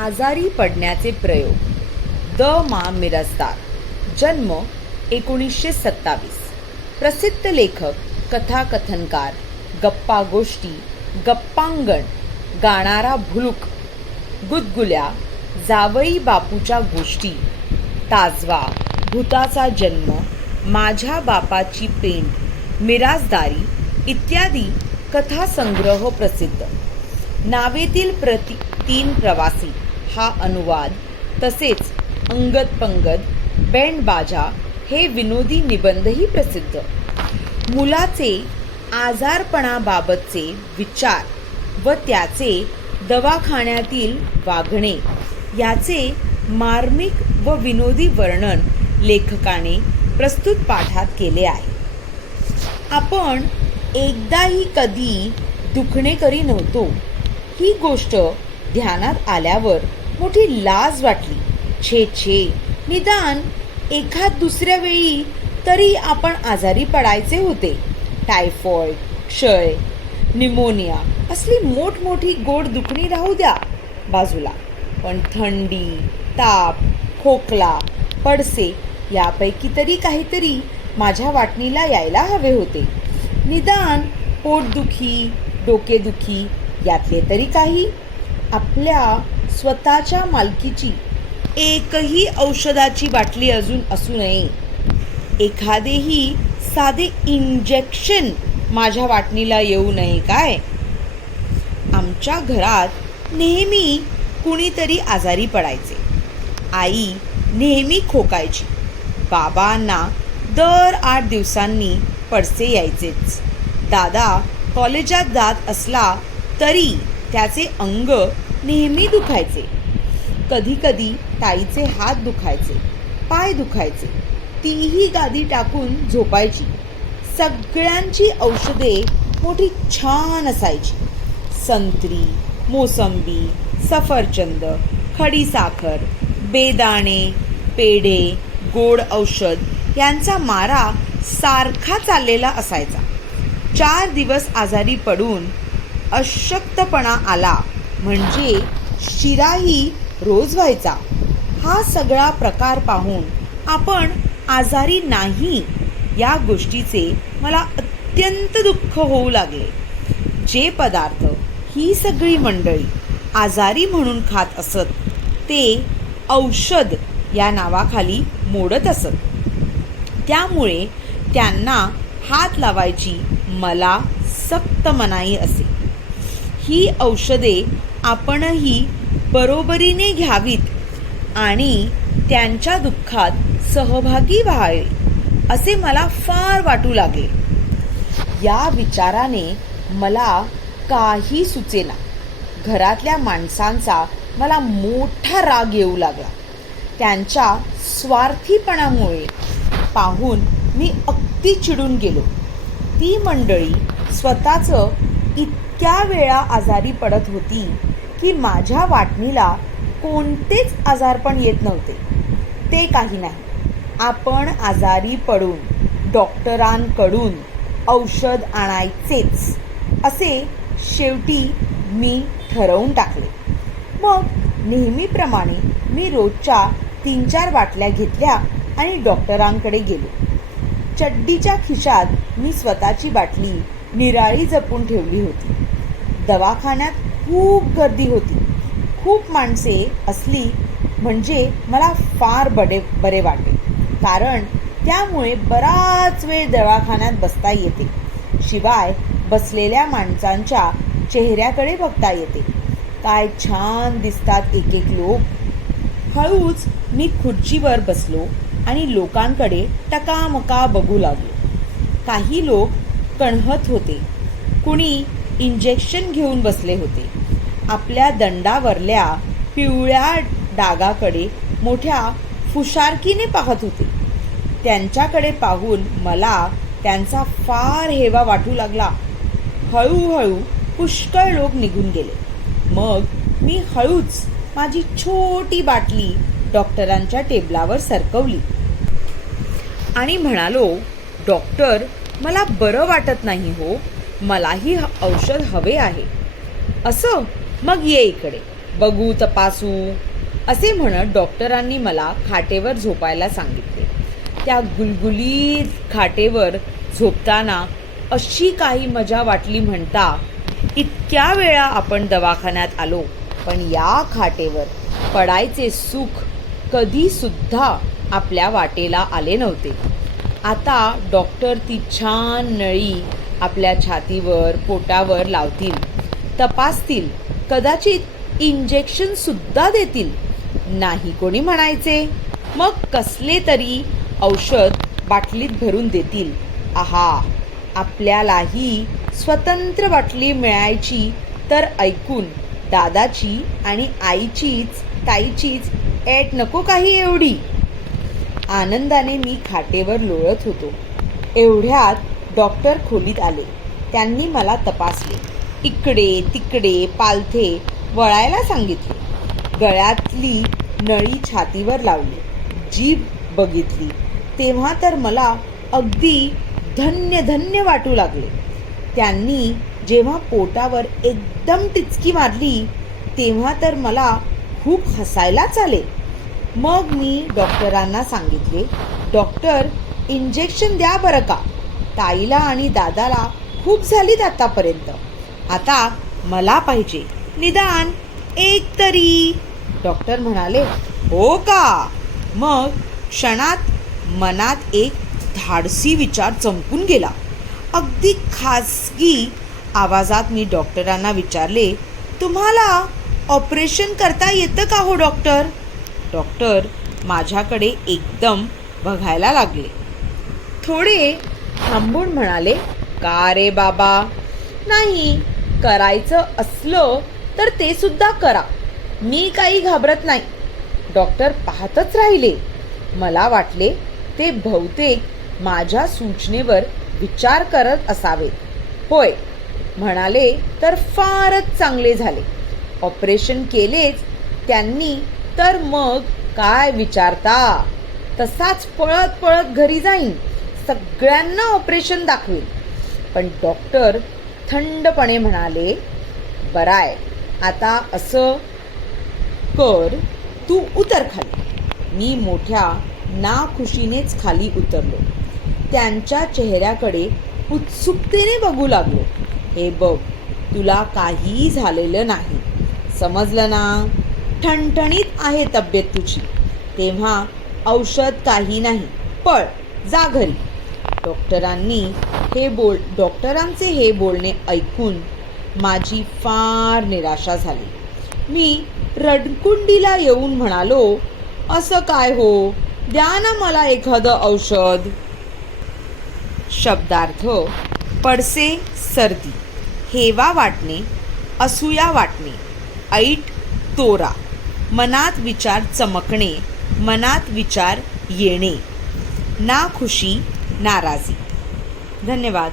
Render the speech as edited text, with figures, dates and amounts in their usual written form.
आजारी पडण्याचे प्रयोग. द मा मिरासदार. जन्म 1927. प्रसिद्ध लेखक, कथाकथनकार, गप्पा गोष्टी, गप्पांगण, गाणारा भुलुक, गुदगुल्या, जावई बापूच्या गोष्टी, ताजवा, भूताचा जन्म, माझ्या बापाची पेंड, मिरासदारी इत्यादी कथासंग्रह प्रसिद्ध. नावेतील 3 प्रवासी हा अनुवाद, तसेच अंगद पंगद, बँड बाजा हे विनोदी निबंधही प्रसिद्ध. मुलाचे आजारपणाबाबतचे विचार व त्याचे दवाखान्यातील वागणे याचे मार्मिक व विनोदी वर्णन लेखकाने प्रस्तुत पाठात केले आहे. आपण एकदाही कधी दुखणेकरी नव्हतो. ही गोष्ट ध्यानात आल्यावर मोठी लाज वाटली. छे छे, निदान एखाद दुसऱ्या वेळी तरी आपण आजारी पडायचे होते. टायफॉइड, क्षय, निमोनिया असली मोठमोठी गोड दुखणी राहू द्या बाजूला, पण थंडी, ताप, खोकला, पडसे यापैकी तरी काहीतरी माझ्या वाटणीला यायला हवे होते. निदान पोटदुखी, डोकेदुखी यातले तरी काही. आपल्या स्वतःच्या मालकीची एकही औषधाची बाटली अजून असू नये. एखादेही साधे इंजेक्शन माझ्या वाटणीला येऊ नये काय. आमच्या घरात नेहमी कुणीतरी आजारी पडायचे. आई नेहमी खोकायची. बाबांना दर 8 दिवसांनी पडसे यायचेच. दादा कॉलेजात जात असला तरी त्याचे अंग नेहमी दुखायचे. कधीकधी ताईचे हात दुखायचे, पाय दुखायचे. तीही गादी टाकून झोपायची. सगळ्यांची औषधे मोठी छान असायची. संत्री, मोसंबी, सफरचंद, खडीसाखर, बेदाणे, पेढे, गोड औषध यांचा मारा सारखा चाललेला असायचा. 4 दिवस आजारी पडून अशक्तपणा आला म्हणजे शिराही रोज व्हायचा. हा सगळा प्रकार पाहून आपण आजारी नाही या गोष्टीचे मला अत्यंत दुःख होऊ लागले. जे पदार्थ ही सगळी मंडळी आजारी म्हणून खात असत ते औषध या नावाखाली मोडत असत. त्यामुळे त्यांना हात लावायची मला सक्त मनाई असे. ही औषधे आपणही बरोबरीने घ्यावीत आणि त्यांच्या दुःखात सहभागी व्हावे असे मला फार वाटू लागले. या विचाराने मला काही सुचेना. घरातल्या माणसांचा मला मोठा राग येऊ लागला. त्यांच्या स्वार्थीपणामुळे पाहून मी अगदी चिडून गेलो. ती मंडळी स्वतःचं इतक्या वेळा आजारी पडत होती की माझ्या वाटणीला कोणतेच आजारपण येत नव्हते. ते काही नाही. आपण आजारी पडून डॉक्टरांकडून औषध आणायचेच असे शेवटी मी ठरवून टाकले. मग नेहमीप्रमाणे मी रोजच्या 3-4 बाटल्या घेतल्या आणि डॉक्टरांकडे गेलो. चड्डीच्या खिशात मी स्वतःची बाटली निराळी जपून ठेवली होती. दवाखान्यात खूप गर्दी होती. खूप माणसे असली म्हणजे मला फार बरे वाटे, कारण त्यामुळे बराच वेळ दवाखान्यात बसता येते. शिवाय बसलेल्या माणसांच्या चेहऱ्याकडे बघता येते. काय छान दिसतात एक एक लोक. हळूच मी खुर्चीवर बसलो आणि लोकांकडे टकामका बघू लागलो. काही लोक कणहत होते. कुणी इंजेक्शन घेऊन बसले होते. आपल्या दंडावरल्या पिवळ्या डागाकडे मोठ्या फुशारकीने पाहत होते. त्यांच्याकडे पाहून मला त्यांचा फार हेवा वाटू लागला. हळूहळू पुष्कळ लोक निघून गेले. मग मी हळूच माझी छोटी बाटली डॉक्टरांच्या टेबलावर सरकवली आणि म्हणालो, डॉक्टर, मला बरं वाटत नाही हो. मलाही औषध हवे आहे. असं? मग ये इकडे. बघू, तपासू असे म्हणत डॉक्टरांनी मला खाटेवर झोपायला सांगितले. त्या गुलगुलीत खाटेवर झोपताना अशी काही मजा वाटली म्हणता. इतक्या वेळा आपण दवाखान्यात आलो, पण या खाटेवर पडायचे सुख कधीसुद्धा आपल्या वाटेला आले नव्हते. आता डॉक्टर ती छान नळी आपल्या छातीवर, पोटावर लावतील, तपासतील, कदाचित इंजेक्शनसुद्धा देतील. नाही कोणी म्हणायचे. मग कसले तरी औषध बाटलीत भरून देतील. आहा, आपल्यालाही स्वतंत्र बाटली मिळायची तर ऐकून दादाची आणि आईचीच, ताईचीच ऐट नको काही एवढी. आनंदाने मी खाटेवर लोळत होतो. एवढ्यात डॉक्टर खोलीत आले. त्यांनी मला तपासले. इकडे तिकडे पालथे वळायला सांगितले. गळ्यातली नळी छातीवर लावली. जीभ बघितली. तेव्हा तर मला अगदी धन्य धन्य वाटू लागले. त्यांनी जेव्हा पोटावर एकदम टिचकी मारली तेव्हा तर मला खूप हसायलाच आले. मग मी डॉक्टरांना सांगितले, डॉक्टर, इंजेक्शन द्या बरं का. ताईला आणि दादाला खूप झालीत आतापर्यंत. आता मला पाहिजे निदान एक तरी. डॉक्टर म्हणाले, हो का. मग क्षणात मनात एक धाडसी विचार चमकून गेला. अगदी खासगी आवाजात मी डॉक्टरांना विचारले, तुम्हाला ऑपरेशन करता येतं का हो डॉक्टर. डॉक्टर माझ्याकडे एकदम बघायला लागले. थोडे थांबून म्हणाले, का रे बाबा, नाही, करायचं असलं तर ते सुद्धा करा, मी काही घाबरत नाही. डॉक्टर पाहतच राहिले. मला वाटले ते बहुतेक माझ्या सूचनेवर विचार करत असावेत. होय म्हणाले तर फारच चांगले झाले. ऑपरेशन केलेच त्यांनी तर मग काय विचारता. तसाच पळत पळत घरी जाईन, सगळ्यांना ऑपरेशन दाखवेल. पण डॉक्टर थंडपणे म्हणाले, बराय, आता असं कर, तू उतर खाली. मी मोठ्या नाखुशीनेच खाली उतरलो. त्यांच्या चेहऱ्याकडे उत्सुकतेने बघू लागलो. हे बघ, तुला काहीही झालेलं नाही, समजलं ना. ठणठणीत आहे तब्येत तुझी, तेव्हा औषध काही नाही, पळ, जा घरी. डॉक्टरांचे हे बोलणे ऐकून माझी फार निराशा झाली. मी रडकुंडीला येऊन म्हणालो, असं काय हो, द्या ना मला एखादं औषध. शब्दार्थ: पडसे सर्दी, हेवा वाटणे, असूया वाटणे, ऐट तोरा, मनात विचार चमकणे, मनात विचार येणे, नाखुशी, नाराजी. धन्यवाद.